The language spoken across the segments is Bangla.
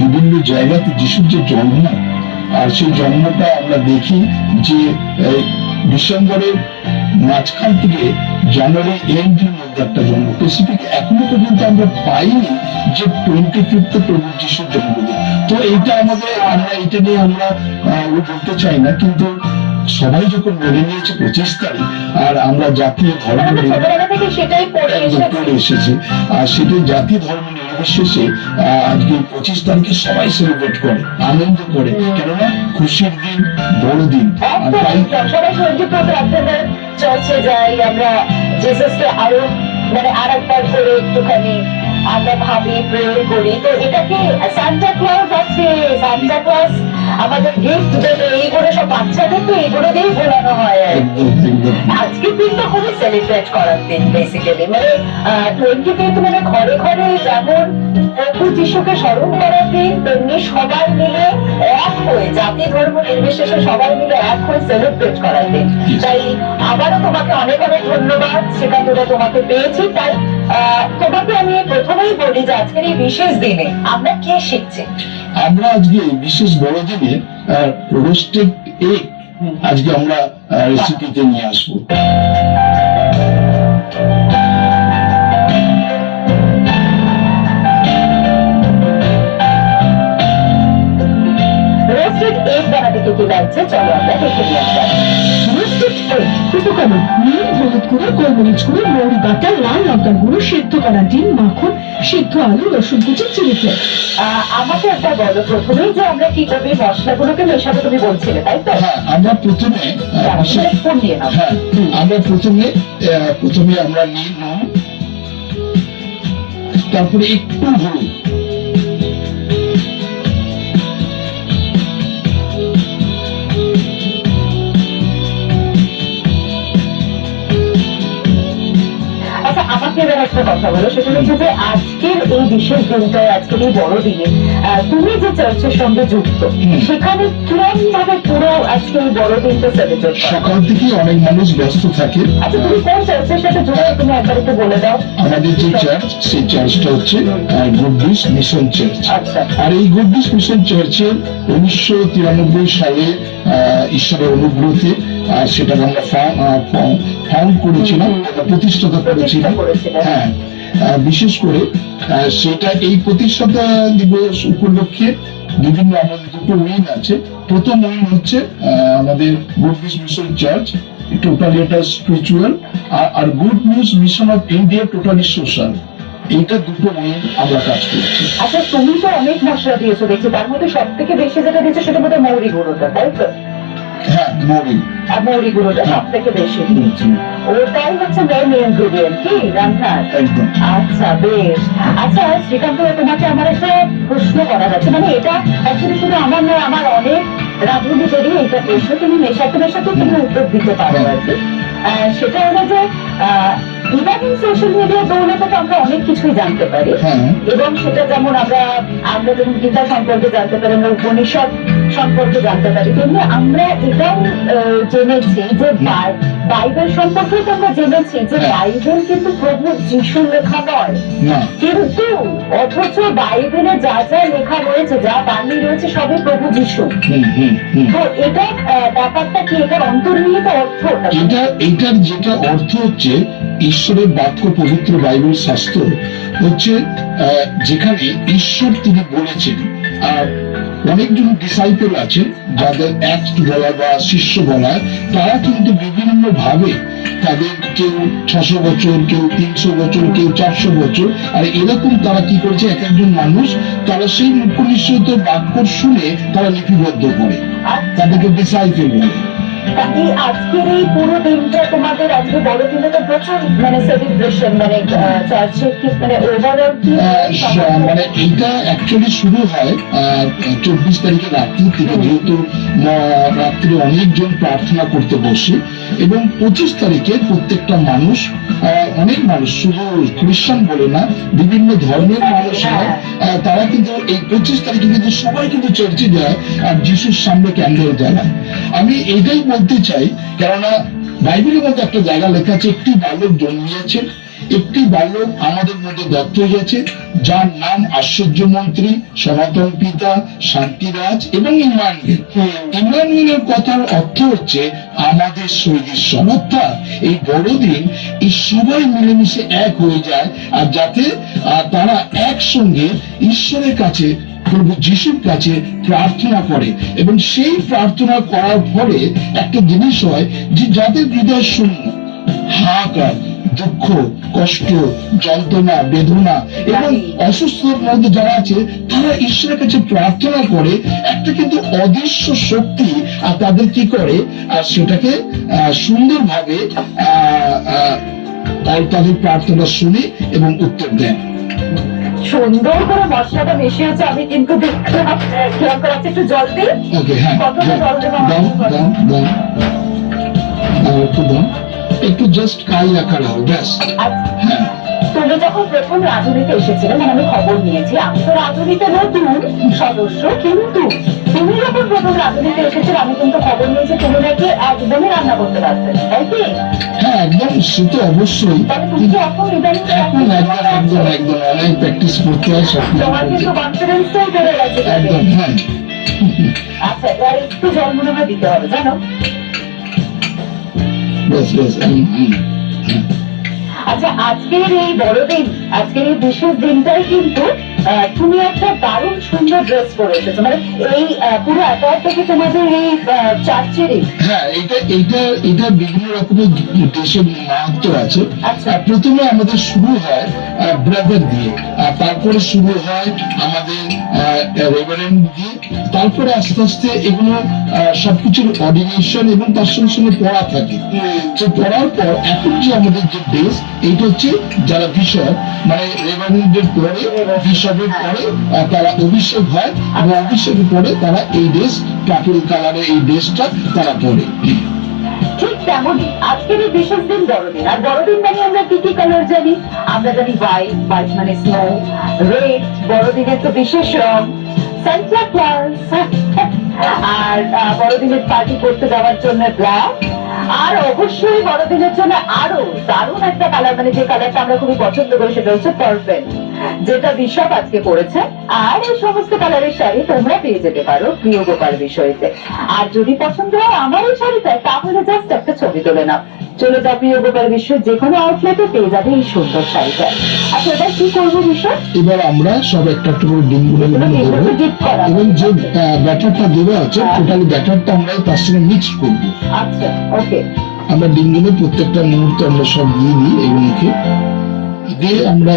বিভিন্ন জায়গাতে যিশুর যে জন্ম, আর সেই জন্মটা আমরা দেখি যে ডিসেম্বরের মাঝখান থেকে জানুয়ারি এন্ডের মধ্যে একটা জন্ম। স্পেসিফিক এখনো পর্যন্ত আমরা পাইনি যে 25 প্রভু যিশুর জন্মদিন। তো এইটা আমাদের, আমরা এটা নিয়ে আমরা বলতে চাই না, কিন্তু সবাই যখন মেনে নিয়েছে 25 তারিখ, আর আমরা জাতীয় ধর্ম সেটাই করে এসেছি, আর সেটাই জাতীয় ধর্ম নির্বিশেষে আজকে 25 তারিখে সবাই সেলিব্রেট করে, আনন্দ করে, কেননা খুশির দিন, বড় দিন। আর তাই সবাই চর্চে যাই, আমরা জেসাসকে আরো মানে আর একবার করে একটুখানি আমরা ভাবি, প্রেয়ার করি। তো এটাকে সান্টা ক্লজ আছে, সান্টা ক্লজ আমাদের গিফট দেবে, এইগুলো সব বাচ্চাদের তো এইগুলো দিয়েই বোলানো হয়। আজকের দিনটা খুবই সেলিব্রেট করার দিন বেসিক্যালি, মানে 25 মানে ঘরে ঘরে যেমন প্রভু যিশুকে স্মরণ করার দিন, তেমনি সবাই মিলে এক হয়ে, জাতি ধর্ম নির্বিশেষে সবাই মিলে এক হয়ে সেলিব্রেট করার দিন। তাই আবারও তোমাকে অনেক অনেক ধন্যবাদ, সেখান থেকে তোমাকে পেয়েছি। তাই তোমাকে আমি প্রথমেই বলি যে আজকের এই বিশেষ দিনে আমরা কি শিখছি? আমরা আজকে বিশেষ বড়দিনে রোস্টেড এগ আজকে আমরা রেসিপিতে নিয়ে আসবো। রোস্টেড এগ বানাতে কি লাগছে চলো আমরা দেখে নিয়ে আসবো। রোস্টেড এগ উপকরণ: নুন, হলুদ গুঁড়ো, গোলমরিচ গুঁড়ো, মৌরি বাটা, লাল লঙ্কার গুঁড়ো, সেদ্ধ করা ডিম, মাখন, সিদ্ধ আলু, রসুন কুচি, চিলি ফ্লেক্স। আমাকে একটা বলো প্রথমেই যে আমরা কি করবে, মশলাগুলোকে মেশাবো তুমি বলছিলে, তাই তো? হ্যাঁ, আমরা প্রথমে আমরা নিই নুন, তারপরে একটু হলুদ, আমাকে এবার একটা কথা বলো, সেটা হচ্ছে যে আজকের এই বিশেষ দিনটায়, আজকের এই বড়দিনে তুমি যে চার্চের সঙ্গে যুক্ত, সেখানে কিরকম ভাবে পুরো আজকে এই বড়দিনটা সেলিব্রেট? সকাল থেকে অনেক মানুষ ব্যস্ত থাকে। আচ্ছা, তুমি কোন চার্চের সাথে যুক্ত তুমি একবার একটু বলে দাও। আমাদের যে চার্চ, সেই চার্চটা হচ্ছে গুড নিউজ মিশন চার্চ। আর এই গুড নিউজ মিশন চার্চের 1993 সালে ঈশ্বরের অনুগ্রহতে সেটাকে আমরা ফাউন্ড করেছিলাম, প্রতিষ্ঠাতা করেছিলাম। হ্যাঁ, বিশেষ করে সেটা এই প্রতিষ্ঠাতা দিবস উপলক্ষে বিভিন্ন আমাদের দুটো উইং আছে। প্রথম উইং হচ্ছে আমাদের good news mission church, totally এটা স্পিরিচুয়াল, আর good news mission of India totally social. এইটা দুটো নিয়ে আমরা কাজ করছি। আচ্ছা, তুমি তো অনেক মশলা দিয়েছো দেখছি, তার মধ্যে সব থেকে বেশি যেটা দিয়েছো সেটা বোধ হয় মৌরি গুঁড়োটা, তাই তো? হ্যাঁ, মৌরি গুঁড়োটা সব থেকে বেশি, ওটাই হচ্ছে মেইন ইনগ্রেডিয়েন্ট কি রান্নার। আচ্ছা, বেশ। আচ্ছা শ্রীকান্ত, তোমাকে আমার একটা প্রশ্ন করা যাচ্ছে, মানে এটা অ্যাকচুয়ালি শুধু আমার নয়, আমার অনেক রাঁধুনিদেরই এইটা প্রশ্ন, তুমি মেশাতে মেশাতে তুমি উত্তর দিতে পারো আর কি। সেটা হলো যে ইদানিং সোশ্যাল মিডিয়ার দৌলতে তো আমরা অনেক কিছুই জানতে পারি, এবং সেটা যেমন আমরা যেমন গীতা সম্পর্কে জানতে পারি, আমরা উপনিষদ সম্পর্কে জানতে পারি, তেমনি আমরা এটাও জেনেছি যে বাইবেল সম্পর্কে তো আমরা জেনেছি যে বাইবেল কিন্তু প্রভু যিশুর লেখা নয়, কিন্তু অথচ বাইবেলে যা যা লেখা রয়েছে, যা বাণী রয়েছে, সবই প্রভু যিশু। তো এটা ব্যাপারটা কি, এটার অন্তর্নিহিত অর্থ? এটার যেটা অর্থ হচ্ছে, ঈশ্বরের বাক্য, পবিত্র বাইবেল শাস্ত্র হচ্ছে যেখানে ঈশ্বর তিনি বলেছেন। আর অনেকজন ডিসাইপল আছে যাদের অ্যাক্ট বলা বা শিষ্য বলা, তারা কিন্তু বিভিন্ন ভাবে, তাদের কেউ 600 বছর, কেউ 300 বছর, কেউ 400 বছর, আর এরকম তারা কি করেছে, এক একজন মানুষ তারা সেই উপনিষদ বাক্য শুনে তারা লিপিবদ্ধ করে, তাদেরকে ডিসাইপল বলে। আজকের এই পুরো দিনটা তোমাদের, আজকে বড়দিনে তো প্রচুর মানে সেলিব্রেশন, মানে চার্চে কি মানে ওভারঅল কি, মানে এইটা অ্যাকচুয়ালি শুরু হয় 24 তারিখে রাত্রি থেকে, যেহেতু রাত্রে অনেকজন প্রার্থনা করতে বসে, এবং 25 তারিখে প্রত্যেকটা মানুষ, অনেক মানুষ, শুধু খ্রিস্টান বলে না, বিভিন্ন ধর্মের মানুষ হয়, তারা কিন্তু এই 25 তারিখে কিন্তু সবাই কিন্তু চার্চে যায় আর যিশুর সামনে ক্যান্ডেল জ্বালায়। আমি এইটাই বলতে চাই, কেননা বাইবেলের মধ্যে একটা জায়গা লেখা আছে, একটি বালক জন্মিয়েছেন, একটি বালক আমাদের মধ্যে দত্ত হয়েছে, যার নাম আশ্চর্য মন্ত্রী, সনাতন পিতা, শান্তিরাজ এবং ইমানুয়েল। ইমানুয়েলের কথার অর্থ হচ্ছে আমাদের সহিত ঈশ্বর। অর্থাৎ এই বড়দিন এই সবাই মিলেমিশে এক হয়ে যায়, আর যাতে তারা একসঙ্গে ঈশ্বরের কাছে, প্রভু যিশুর কাছে প্রার্থনা করে, এবং সেই প্রার্থনা করার ফলে একটা জিনিস হয় যে যাদের হৃদয় শূন্য, হাহাকার, দুঃখ, কষ্ট, যন্ত্রণা, বেদনা এবং অসুস্থতার মধ্যে যারা আছে, তারা ঈশ্বরের কাছে প্রার্থনা করে, একটা কিন্তু অদৃশ্য শক্তি আর তাদের কি করে, আর সেটাকে সুন্দরভাবে তাদের প্রার্থনা শুনে এবং উত্তর দেন। সুন্দর করে মশলাটা মিশিয়েছে, আমি কিন্তু দেখলাম। কিরকম করে আছে, একটু জল দিই। ওকে, হ্যাঁ, কতটা জল দেবো? দাও, একটু দাও, একটু জাস্ট কাল রাখার হবে, ব্যাস। হ্যাঁ, তুমি যখন প্রথম রাঁধুনিতে এসেছিলে, মানে আমি খবর নিয়েছি, আমি তো রাঁধুনিতে নতুন সদস্য, কিন্তু তুমি যখন প্রথম রাঁধুনিতে এসেছিলে, আমি কিন্তু খবর নিয়েছি তুমি নাকি একদমই রান্না করতে পারতে, তাই কি? হ্যাঁ, একদম, সে তো অবশ্যই। তাহলে তুমি কি এখন ইদানিং এখন একদম অনেক প্র্যাকটিস করতে হয়, সব তোমার কিন্তু কনফিডেন্সটাই বেড়ে গেছে। একদম, হ্যাঁ। আচ্ছা, আর একটু জল মনে হয় দিতে হবে, জানো? বেশ, আচ্ছা, আজকের এই বড়দিন, আজকের এই বিশেষ দিনটাই কিন্তু তুমি একটা দারুণ সুন্দর ড্রেস পরে এসেছো, মানে এই পুরো অ্যাটায়ার থেকে তোমাদের এই চার্চেরই। হ্যাঁ, এটা বিভিন্ন রকমের দেশের মাহাত্ম্য আছে। আচ্ছা। প্রথমে আমাদের শুরু হয় ব্রাদার দিয়ে, তারপরে শুরু হয় আমাদের রেভারেন্ড দিয়ে, তারপরে আস্তে আস্তে এগুলো সবকিছুর অর্ডিনেশন এবং তার সঙ্গে সঙ্গে পড়া থাকে। তো পড়ার পর এখন যে আমাদের যে ড্রেস, এইটা হচ্ছে যারা বিশপ, মানে রেভারেন্ডের পরে, বিশপের পরে তারা অভিষেক হয়, এবং অভিষেকের পরে তারা এই ড্রেস, পার্পল কালারের এই ড্রেসটা তারা পরে। ঠিক তেমনই আজকের এই বিশেষ দিন বড়দিন। আর বড়দিন মানে আমরা কি কি কালার জানি? আমরা জানি হোয়াইট, হোয়াইট মানে স্নো, রেড বড়দিনের তো বিশেষ রং, সান্টা ক্লজ, আর বড়দিনের পার্টি করতে যাওয়ার জন্য ব্ল্যাক, আর অবশ্যই বড়দিনের জন্য আরো দারুণ একটা কালার, মানে যে কালারটা আমরা খুবই পছন্দ করি, সেটা হচ্ছে পার্পল, যেটা বিশপ আজকে পড়েছে। আর এই সমস্ত কালারের শাড়ি তোমরা পেয়ে যেতে পারো প্রিয় গোপাল বিষয়তে। আর যদি পছন্দ হয় আমার এই শাড়িটা, তাহলে জাস্ট একটা ছবি তুলে নাও, চলে যাও প্রিয় গোপাল বিশ্বের যে কোনো আউটলেটে, পেয়ে যাবে এই সুন্দর শাড়িটা। আচ্ছা, এবার কি করবো বিষয়? এবার আমরা সব একটা একটা করে ডিমগুলো দেবো, এবং যে ব্যাটারটা দেওয়া আছে, টোটালি ব্যাটারটা আমরা তার সঙ্গে মিক্স করবো। আচ্ছা, ওকে। আমরা ডিমগুলো প্রত্যেকটা মুহূর্তে আমরা সব দিয়ে দিই, এগুলোকে দিয়ে আমরা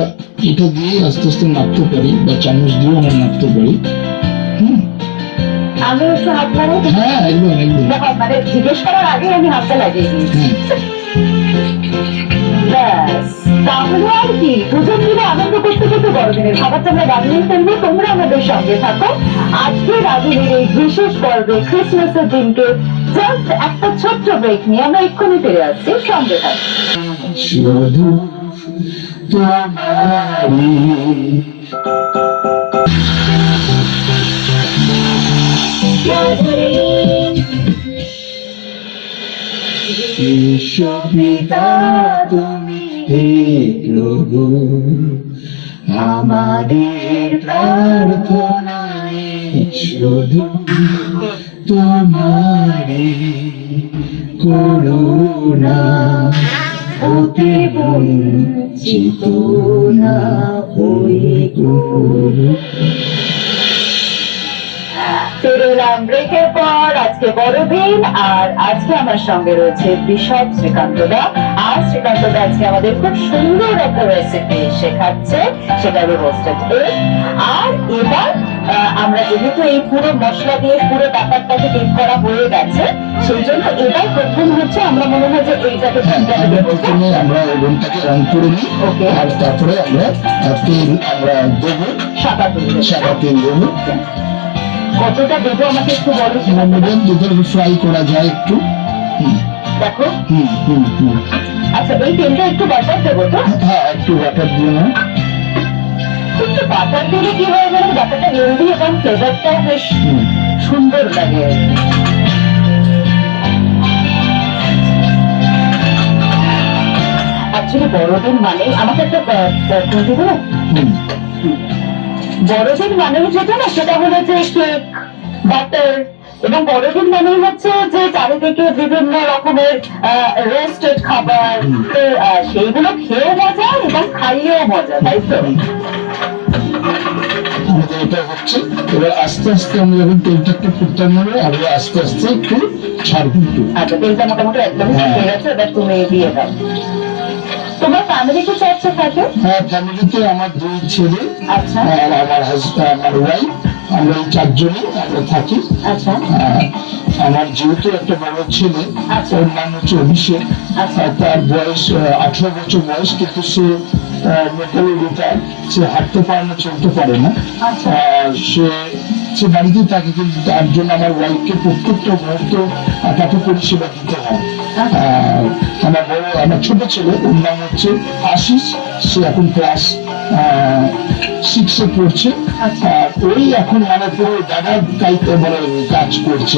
এটা দিয়ে আস্তে আস্তে নাড়তে পারি, বা চামচ দিয়েও আমরা নাড়তে পারি। আমি একটু হাত লাগাই? হ্যাঁ, একদম দেখো, মানে জিজ্ঞেস করার আগে আমি হাতটা লাগিয়ে দিয়েছি। ব্যাস, তাহলে আর কি, দুজন মিলে আনন্দ করতে করতে বড়দিনের খাবারটা আমরা বানিয়ে ফেলবো। তোমরা আমাদের সঙ্গে থাকো আজকে রাধুনির এই বিশেষ পর্বে, ক্রিসমাসের দিনকে জাস্ট একটা ছোট্ট ব্রেক নিয়ে আমরা এক্ষুনি ফিরে আসছি, সঙ্গে থাকো। শুধু তোমারই পিতা তুমি হে প্রভু, আমাদের প্রার্থনায় শুধু তোমারই করুণা, হতে বঞ্চিত না হই করুণা। ফিরে এলাম ব্রেকের পর। আজকে বড়দিন, আর আজকে আমার সঙ্গে রয়েছে বিশপ শ্রীকান্ত দা। আর শ্রীকান্ত দা আজকে আমাদের খুব সুন্দর একটা রেসিপি শেখাচ্ছে, সেটা হলো রোস্টেড এগ। আর এবার আমরা যেহেতু এই পুরো মশলা দিয়ে পুরো ব্যাপারটাকে ডিপ করা হয়ে গেছে, সেই জন্য এবার প্রথম হচ্ছে আমরা মনে হয় যে এইটাকে প্রথমে আমরা ওভেনটাকে অন করে নিই, আর তারপরে আমরা তেল আমরা দেবো, সাদা তেল দেবো। কতটা দেবো আমাকে একটু বলো? মিডিয়াম দুটো ফ্রাই করা যায় একটু। দেখো, আচ্ছা, এই তেলটা একটু বাটার দেবো তো? হ্যাঁ, একটু বাটার দিয়ে নাও। একটু বাটার দিলে কি হয় জানো, বাটারটা হেলদি এবং ফ্লেভারটাও বেশ সুন্দর লাগে। অ্যাকচুয়ালি বড়দিন মানে আমাকে একটা বলতে দেবো। হুম। বড়দিন মানে যেটা না সেটা হলো যে কেক, বাটার, এবং বড়দিন মানেই হচ্ছে যে চারিদিকে বিভিন্ন রকমের রোস্টেড খাবার, তো সেইগুলো খেয়েও মজা এবং খাইয়েও মজা, তাই তো? আমাদের এটা হচ্ছে, এবার আস্তে আস্তে আমরা যখন তেলটা একটু ফুটতে নেবো, আমরা আস্তে আস্তে একটু ছাড়বো একটু। আচ্ছা, তেলটা মোটামুটি একদমই হয়ে গেছে, এবার তুমি দিয়ে দাও। তোমার ফ্যামিলিতে চারটে থাকে? হ্যাঁ, ফ্যামিলিতে আমার 2 ছেলে, আচ্ছা আর আমার হাজব্যান্ড, আমার ওয়াইফ, আমরা এই 4 জনই আমরা থাকি। আচ্ছা আমার যেহেতু একটা বড় ছেলে, আচ্ছা। ওর নাম হচ্ছে অভিষেক। আচ্ছা। তার বয়স 18 বছর বয়স, কিন্তু সে মেন্টালি রিটায়ার্ড, সে হাঁটতে পারে না, চলতে পারে না। আচ্ছা। সে সে বাড়িতেই থাকে, কিন্তু তার জন্য আমার ওয়াইফকে প্রত্যেকটা মুহূর্ত তাকে পরিষেবা দিতে হয়। আমার ছোট ছেলে, ওর নাম হচ্ছে আশিস, সে এখন ক্লাস 6-এ পড়ছে। আর ওই এখন মানে পুরো দাদার দায়িত্ব মানে কাজ করছে,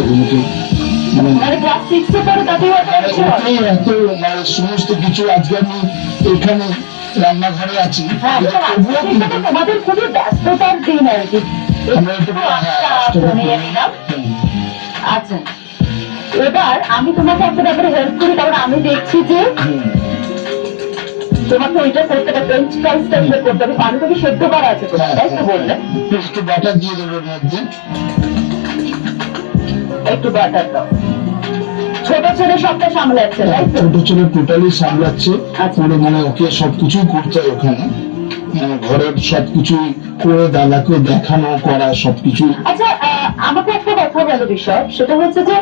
মানে ক্লাস 6 এ পড়ে তাতেও এত মানে সমস্ত কিছু। আজকে আমি এখানে রান্নাঘরে আছি, তোমাদের খুবই ব্যস্ততার দিন আর কি। আচ্ছা, এবার আমি তোমাকে একটা ব্যাপারে হেল্প করি, কারণ আমি দেখছি যে তোমাকে ওইটা করতে হবে, ফ্রেঞ্চ ফ্রাইস টাইপের করতে হবে। আলু থেকে সেদ্ধ করা আছে তোমার, তাই তো বললে? একটু বাটার দিয়ে দেবো এর মধ্যে, একটু বাটার দাও। ছোট ছেলে সবটা সামলাচ্ছে, তাই তো? ছোট ছেলে টোটালি সামলাচ্ছে, পুরো মানে ওকে সবকিছুই করতে হয় ওখানে, ঘরের সবকিছুই করে দাদাকে দেখানো করা সবকিছু। আচ্ছা, আমাকে একটা কথা বলো বিষয়, সেটা হচ্ছে যে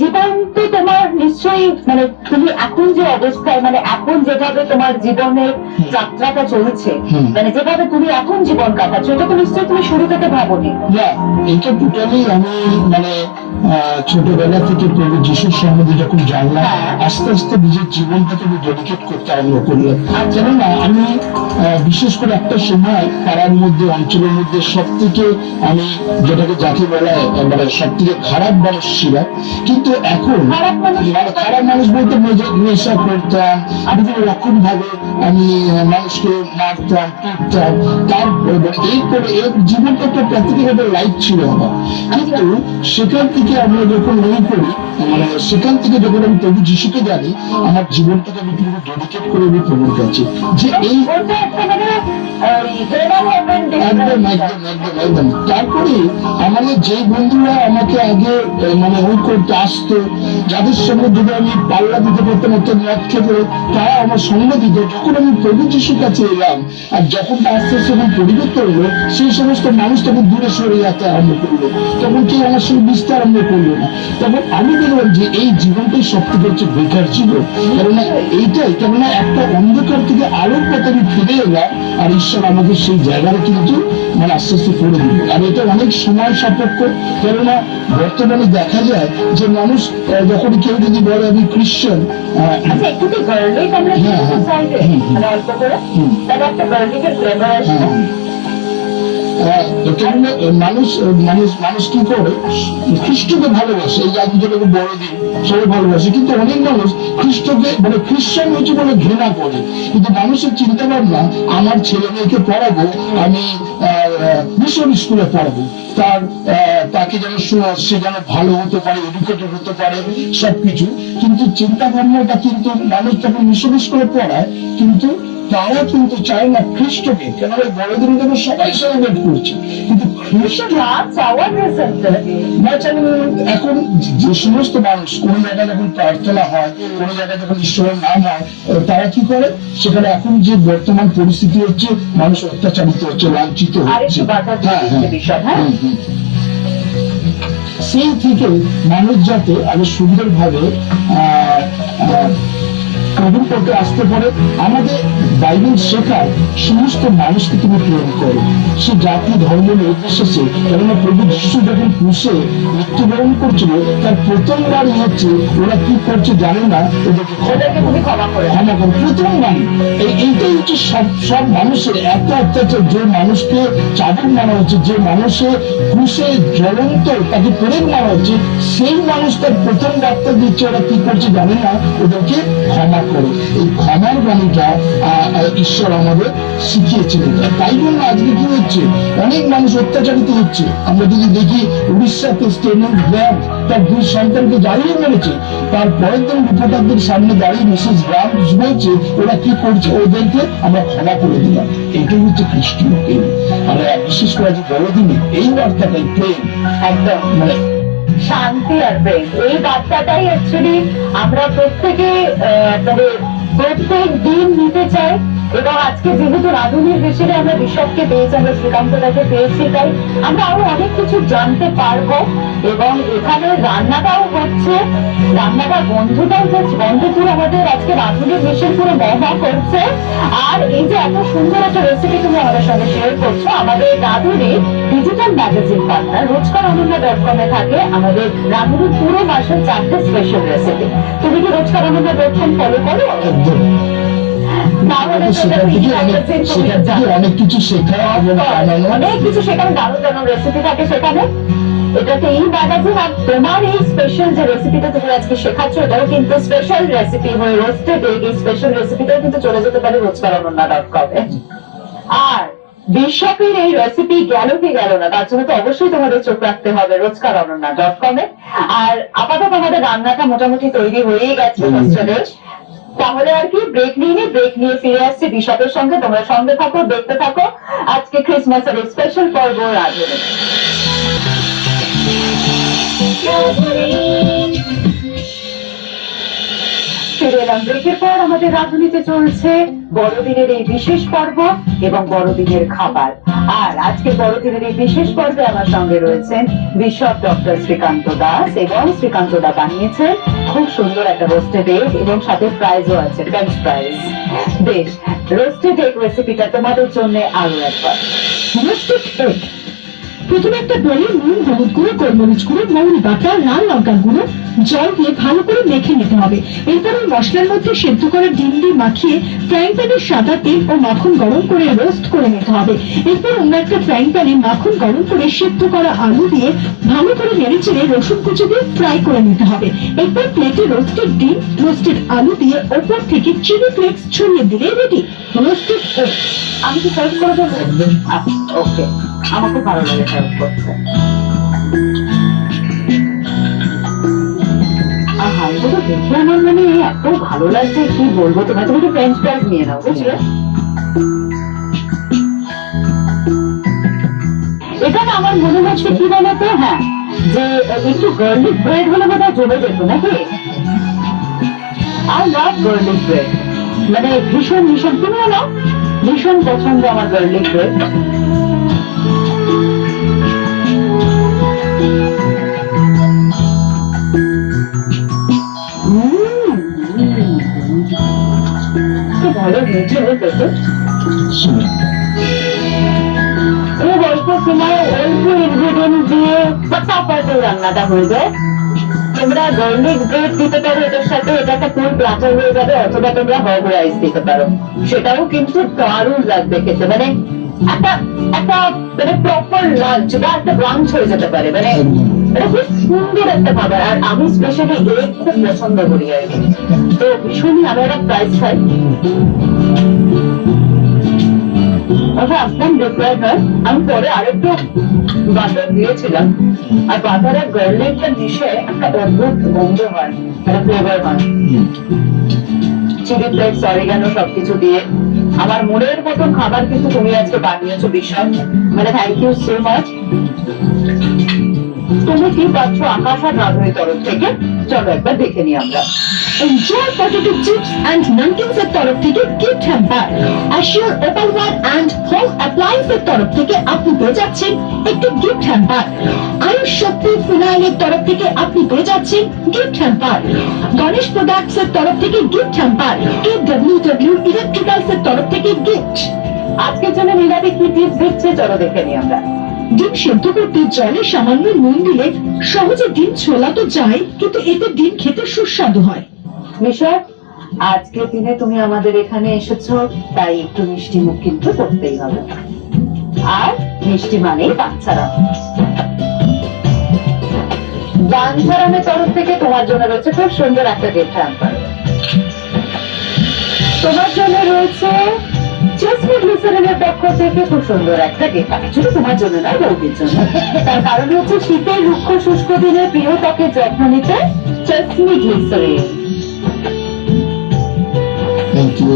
জীবন তো তোমার নিশ্চয়ই মানে তুমি এখন যে অবস্থায়, মানে এখন যেভাবে তোমার জীবনের যাত্রাটা চলছে, মানে যেভাবে তুমি এখন জীবন কাটাচ্ছ, এটা তো নিশ্চয়ই তুমি শুরু থেকে ভাবোনি। না, এটা টোটালি আমি মানে ছোটবেলা থেকে প্রভু যিশুর সম্বন্ধে যখন জানলাম, আস্তে আস্তে নিজের জীবনটাকে আমি ডেডিকেট করতে আরম্ভ করলাম। কেননা আমি বিশেষ করে একটা সময় পাড়ার মধ্যে, অঞ্চলের মধ্যে সব থেকে আমি যেটাকে যাকে বলা মানে সব থেকে খারাপ মানুষ ছিলাম। কিন্তু এখন খারাপ মানুষ বলতে নেশা করতাম, বিভিন্ন রকম ভাবে আমি মানুষকে মারতাম, পিটতাম। এরপরে এর জীবনটা একটা প্র্যাকটিক্যাল লাইফ ছিল আমার। কিন্তু সেখান থেকে আমরা যখন মনে করি, মানে সেখান থেকে যখন আমি প্রভু যিশুকে জানি, আমার জীবনটাকে আমি পুরো ডেডিকেট করে আমি প্রভুর কাছে, যে এই একদম একদম একদম একদম। তারপরে আমাদের যে বন্ধুরা আমাকে আগে মানে ওই করতে আসতো, যাদের সঙ্গে যদি আমি পাল্লা দিতে পারতাম, একটা মদ খেতে, তারা আমার সঙ্গ দিত। যখন আমি প্রভু যিশুর কাছে এলাম, আর যখন আস্তে আস্তে যখন পরিবর্তন হলো, সেই সমস্ত মানুষ তখন দূরে সরে যেতে আরম্ভ করলো, তখন কেউ আমার সঙ্গে মিশতে আরম্ভ করলো না। তখন আমি দেখলাম যে এই জীবনটাই সব থেকে হচ্ছে বেকার জীবন। কেননা এইটাই, কেননা একটা অন্ধকার থেকে আলোর পথে আমি ফিরে এলাম, আর ঈশ্বর আমাকে সেই জায়গাটা কিন্তু মানে আস্তে আস্তে করে দিল। আর এটা অনেক সময় সাপেক্ষ, কেননা বর্তমানে দেখা যায় যে মানুষ যখন কেউ যদি বলে আমি খ্রিস্টান, মানুষ মানুষ মানুষ কি করে, খ্রিস্টকে ভালোবাসে, এই জাতি যেটাকে বড়দিন সবাই ভালোবাসে, কিন্তু অনেক মানুষ খ্রিস্টকে মানে খ্রিস্টান হচ্ছে বলে ঘৃণা করে। কিন্তু মানুষের চিন্তা ভাবনা, আমার ছেলে মেয়েকে পড়াবো, আমি মিশন স্কুলে পড়াবো, তাকে যেন সে যেন ভালো হতে পারে, এডুকেটেড হতে পারে, সবকিছু। কিন্তু চিন্তা ভাবনাটা কিন্তু মানুষ যখন মিশন স্কুলে পড়ায়, কিন্তু তারা কিন্তু চায় না খ্রিস্টকে। কেন ওই বড়দিন যেন সবাই সেলিব্রেট করছে, কিন্তু এখন যে সমস্ত মানুষ কোন জায়গায় যখন প্রার্থনা হয়, কোন জায়গায় যখন ঈশ্বরের নাম হয়, তারা কি করে, সেখানে এখন যে বর্তমান পরিস্থিতি হচ্ছে, মানুষ অত্যাচারিত হচ্ছে, লাঞ্ছিত হচ্ছে। সেই থেকে মানুষ যাতে আরো সুন্দরভাবে প্রভুর পথে আসতে পারে, আমাদের বাইবেল শেখায় সমস্ত মানুষকে তুমি প্রেম করো, সে জাতি ধর্ম নির্বিশেষে। কেননা প্রভু যিশু যখন ক্রুশে মৃত্যুবরণ করছিল, তার প্রথমবার হচ্ছে ওরা কি করছে জানে না, ওদেরকে তুমি ক্ষমা করো। প্রথমবার এইটাই হচ্ছে সব মানুষের এত অত্যাচার, যে মানুষকে চাবুক মানা হচ্ছে, যে মানুষের ক্রুশে জ্বলন্ত তাকে প্রেম মানা হচ্ছে, সেই মানুষ তার প্রথম বার্তা দিচ্ছে, ওরা কি করছে জানে না, ওদেরকে ক্ষমা করো। এই ক্ষমার বাণীটা ঈশ্বর আমাদের শিখিয়েছেন এটা। তাই জন্য আজকে কি হচ্ছে, অনেক মানুষ অত্যাচারিত হচ্ছে। আমরা যদি দেখি উড়িষ্যাতে স্টেনের গ্রাম তার 2 সন্তানকে জ্বালিয়ে মেরেছে, তার পরের দিন রিপোর্টারদের সামনে দাঁড়িয়ে মিসেস গ্রাম বলছে ওরা কি করছে, ওদেরকে আমরা ক্ষমা করে দিলাম। এটাই হচ্ছে খ্রিস্টীয় প্রেম। আমরা বিশেষ করে আজ বড়দিনে এই বার্তাটাই প্রেম, একদম মানে শান্তি আর প্রেম, এই বার্তাটাই অ্যাকচুয়ালি আমরা প্রত্যেকে মানে প্রত্যেক দিন নিতে চাই। এবং আজকে যেহেতু রাঁধুনির বিষয়ে আমরা বিশ্বকে পেয়েছি, আমরা শ্রীকান্তদাকে পেয়েছি, তাই আমরা আরো অনেক কিছু জানতে পারবো। এবং এখানে রান্নাটাও হচ্ছে, রান্নাটা বন্ধুটাও হচ্ছে, বন্ধুগুলো আমাদের আজকে রাঁধুনির বিষয় পুরো মহা করছে। আর এই যে এত সুন্দর একটা রেসিপি তুমি আমাদের সঙ্গে শেয়ার করছো, আমাদের রাঁধুনি ডিজিটাল ম্যাগাজিন পার্টনার রোজকারঅনন্যা.com এ থাকে আমাদের রাঁধুনির পুরো মাসের 4টে স্পেশাল রেসিপি। তুমি কি রোজকারঅনন্যা.com ফলো করো? একদম অনেক কিছু শেখা এবং অনেক কিছু শেখার দারুণ দারুণ রেসিপি থাকে সেখানে। এটাতে এই ম্যাগাজিন, আর তোমার এই স্পেশাল যে রেসিপিটা তুমি আজকে শেখাচ্ছ, এটাও কিন্তু স্পেশাল রেসিপি হয়ে রোস্টেড এগ, এই স্পেশাল রেসিপিটাও কিন্তু চলে যেতে পারে রোজকারঅনন্যা.com এ। আর বিশ্বকের এই রেসিপি গেল কি গেল না, তার জন্য তো অবশ্যই তোমাদের চোখ রাখতে হবে রোজকারঅনন্যা.com এ। আর আপাতত আমাদের রান্নাটা মোটামুটি তৈরি হয়েই গেছে হোস্টেলে। তাহলে আর কি ব্রেক নিয়ে ফিরে আসছি বিশপের সঙ্গে। তোমরা সঙ্গে থাকো, দেখতে থাকো আজকে ক্রিসমাসের স্পেশাল পর্ব রাঁধুনি। ফিরে এলাম ব্রেকের পর। আমাদের রাঁধুনিতে চলছে বড়দিনের এই বিশেষ পর্ব এবং বড়দিনের খাবার। আর আজকে বড়দিনের এই বিশেষ পর্বে আমার সঙ্গে রয়েছেন বিশপ ডক্টর শ্রীকান্ত দাস, এবং শ্রীকান্ত দা বানিয়েছেন খুব সুন্দর একটা রোস্টেড এগ, এবং সাথে প্রাইজও আছে, ফ্রেঞ্চ ফ্রাইজ। বেশ, রোস্টেড এগ রেসিপিটা তোমাদের জন্য আরো একবার। রোস্টেড এগ, প্রথমে একটা বলে নুন, হলুদ গুঁড়ো, গোলমরিচ গুঁড়ো, মৌরি বাটা, লাল লঙ্কার গুঁড়ো জল দিয়ে ভালো করে মেখে নিতে হবে। এরপর ওই মশলার মধ্যে সেদ্ধ করা ডিম দিয়ে মাখিয়ে ফ্রাইং প্যানে সাদা তেল ও মাখন গরম করে রোস্ট করে নিতে হবে। এরপর অন্য একটা ফ্রাইং প্যানে মাখন গরম করে সেদ্ধ করা আলু দিয়ে ভালো করে নেড়েচেড়ে রসুন কুচি দিয়ে ফ্রাই করে নিতে হবে। এরপর প্লেটে রোস্টেড ডিম, রোস্টেড আলু দিয়ে ওপর থেকে চিলি ফ্লেক্স ছড়িয়ে দিলে রেডি রোস্টেড এগ। আমি কি সার্ভ করে দেবো? ওকে, আমার খুব ভালো লাগে সার্ভ করতে। আহা, এটা তো দেখে আমার মানে এত ভালো লাগছে, কি বলবো তোমার। তুমি একটু ফ্রেঞ্চ ফ্রাইজ নিয়ে নাও, বুঝলে? এখানে আমার মনে হচ্ছে কি বলতো, হ্যাঁ, যে একটু গার্লিক ব্রেড হলে বোধহয় জমে যেত নাকি। আই লাভ গার্লিক ব্রেড, মানে ভীষণ ভীষণ। তুমিও নাও? ভীষণ পছন্দ আমার গার্লিক ব্রেড। ভালো হয়েছে দেখো। খুব অল্প সময় অল্প ইনগ্রিডিয়েন্ট দিয়ে ফটাফট রান্নাটা হয়ে যায়। তোমরা গার্লিক ব্রেড দিতে পারো এটার সাথে, এটা একটা ফুল প্ল্যাটার হয়ে যাবে, অথবা তোমরা হগ রাইস দিতে পারো, সেটাও কিন্তু দারুণ লাগবে খেতে। মানে একটা একটা মানে প্রপার লাঞ্চ বা একটা ব্রাঞ্চ হয়ে যেতে পারে। মানে এটা খুব সুন্দর একটা খাবার। আর আমি স্পেশালি এগ খুব পছন্দ করি আর কি, তো ভীষণই আমি একটা প্রাইস খাই। একদম ডিফারেন্ট হয়। আমি পরে আরেকটু বাটার দিয়েছিলাম, আর বাটারের গার্লিকটা মিশে একটা অদ্ভুত গন্ধ হয়, একটা ফ্লেভার হয়। চিলি ফ্লেক্স, অরিগানো সবকিছু দিয়ে আমার মনের মতন খাবার কিন্তু তুমি আজকে বানিয়েছো বিশাল। মানে থ্যাংক ইউ সো মাচ। তুমি কি পাচ্ছ আকাশ আর রাঁধুনির তরফ থেকে? চলো একবার দেখে নিই আমরা। Enjoy potato chips and Nankins এর তরফ থেকে gift hamper. Assure Opal ware and home appliance এর তরফ থেকে আপনি পেয়ে যাচ্ছেন একটি গিফট হ্যাম্পার। আয়ুষ শক্তি ফিনাইলের তরফ থেকে আপনি পেয়ে যাচ্ছেন গিফট হ্যাম্পার। গণেশ প্রোডাক্টস এর তরফ থেকে গিফট হ্যাম্পার। KWW ইলেকট্রিক্যালস এর তরফ থেকে গিফট। আজকের জন্য নীলাদি কি টিপস দিচ্ছে চলো দেখে নিই আমরা। ডিম সেদ্ধ করতে জলে সামান্য নুন দিলে সহজে ডিম ছোলা তো যায়, কিন্তু এতে ডিম খেতে সুস্বাদু হয়। মিশর, আজকের দিনে তুমি আমাদের এখানে এসেছো, তাই একটু মিষ্টি মুখ কিন্তু করতেই হবে। আর মিষ্টি মানেই বাচ্চারা। বাঞ্ছারামের তরফ থেকে তোমার জন্য রয়েছে খুব সুন্দর একটা গিফট হ্যাম্পার। তোমার জন্য রয়েছে জেসমিন গ্লিসারিনের পক্ষ থেকে খুব সুন্দর একটা গিফট, শুধু তোমার জন্য না, বৌদির জন্য। তার কারণ হচ্ছে শীতের রুক্ষ শুষ্ক দিনে প্রিয় ত্বকের যত্ন নিতে Jasmine glycerine. Thank you.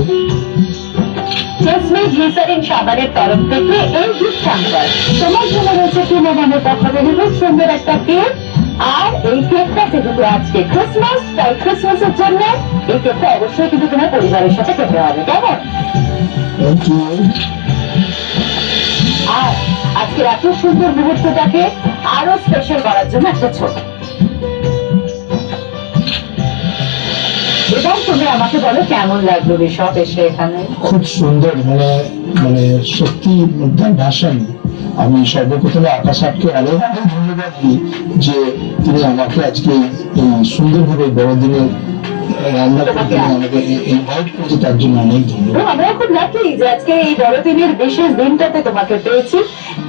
Jasmine glycerine সাবানের তরফ থেকে এই গিফট হ্যাম্পার তোমার জন্য রয়েছে কিনোমানের পক্ষ থেকে খুব সুন্দর একটা কেক। আর এই কেকটা যেহেতু আজকে ক্রিসমাস, তাই ক্রিসমাসের জন্য এই কেকটা অবশ্যই কিন্তু তোমার পরিবারের সাথে খেতে হবে, কেমন? Thank you. আর আজকের এত সুন্দর মুহূর্তটাকে আরো স্পেশাল করার জন্য একটা ছোট, এবং তুমি আমাকে বলো কেমন লাগলো ঋষভ এসে এখানে? খুব সুন্দর, মানে মানে সত্যি তার ভাষা নেই। আমি সর্বপ্রথমে আকাশ আপকে অনেক অনেক ধন্যবাদ দিই যে তিনি আমাকে আজকে এই সুন্দরভাবে বড়দিনের রান্না করে তিনি আমাকে ইনভাইট করতে, তার জন্য অনেক ধন্যবাদ। আমরা খুব লাকি যে আজকে এই বড়দিনের বিশেষ দিনটাতে তোমাকে পেয়েছি।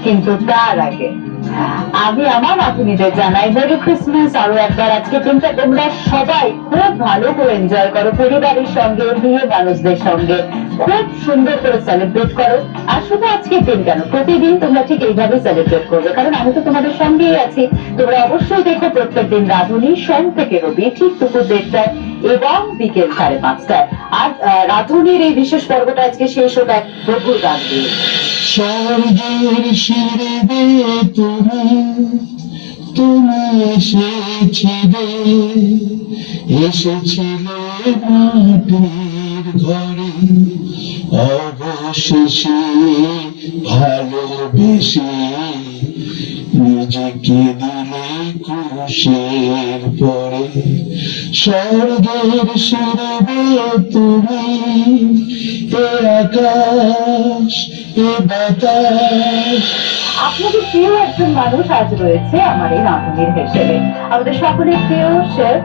কিন্তু তার আগে আমি আমার নাতনিদের জানাই মেরি ক্রিসমাস। আরো একবার আজকে দিনটা তোমরা সবাই খুব ভালো করে এনজয় করো, পরিবারের সঙ্গে, প্রিয় মানুষদের সঙ্গে খুব সুন্দর করে সেলিব্রেট করো। আর শুধু আজকের দিন কেন, প্রতিদিন তোমরা ঠিক এইভাবে সেলিব্রেট করবে, কারণ আমি তো তোমাদের সঙ্গেই আছি। তোমরা অবশ্যই দেখো প্রত্যেকদিন রাধুনী সোম থেকে রবি ঠিক দুপুর 1:30টায় এবং বিকেল 5:30টায়। আর রাধুনীর এই বিশেষ পর্বটা আজকে শেষ হোক এক প্রভুর গান দিয়ে। স্বর্গের শিরে দিয়ে তুমি এসেছিলে, এসেছিলে মাটির ঘরে, অবশেষে ভালোবেসে নিজেকে দিলে ক্রুশের পরে। স্বর্গের শিরে দিয়ে তুমি, এ আকাশ এ বাতাস। আপনাদের প্রিয় একজন মানুষ আজ রয়েছে আমার এই রাঁধুনির হিসেবে, আমাদের সকলের প্রিয় শেফ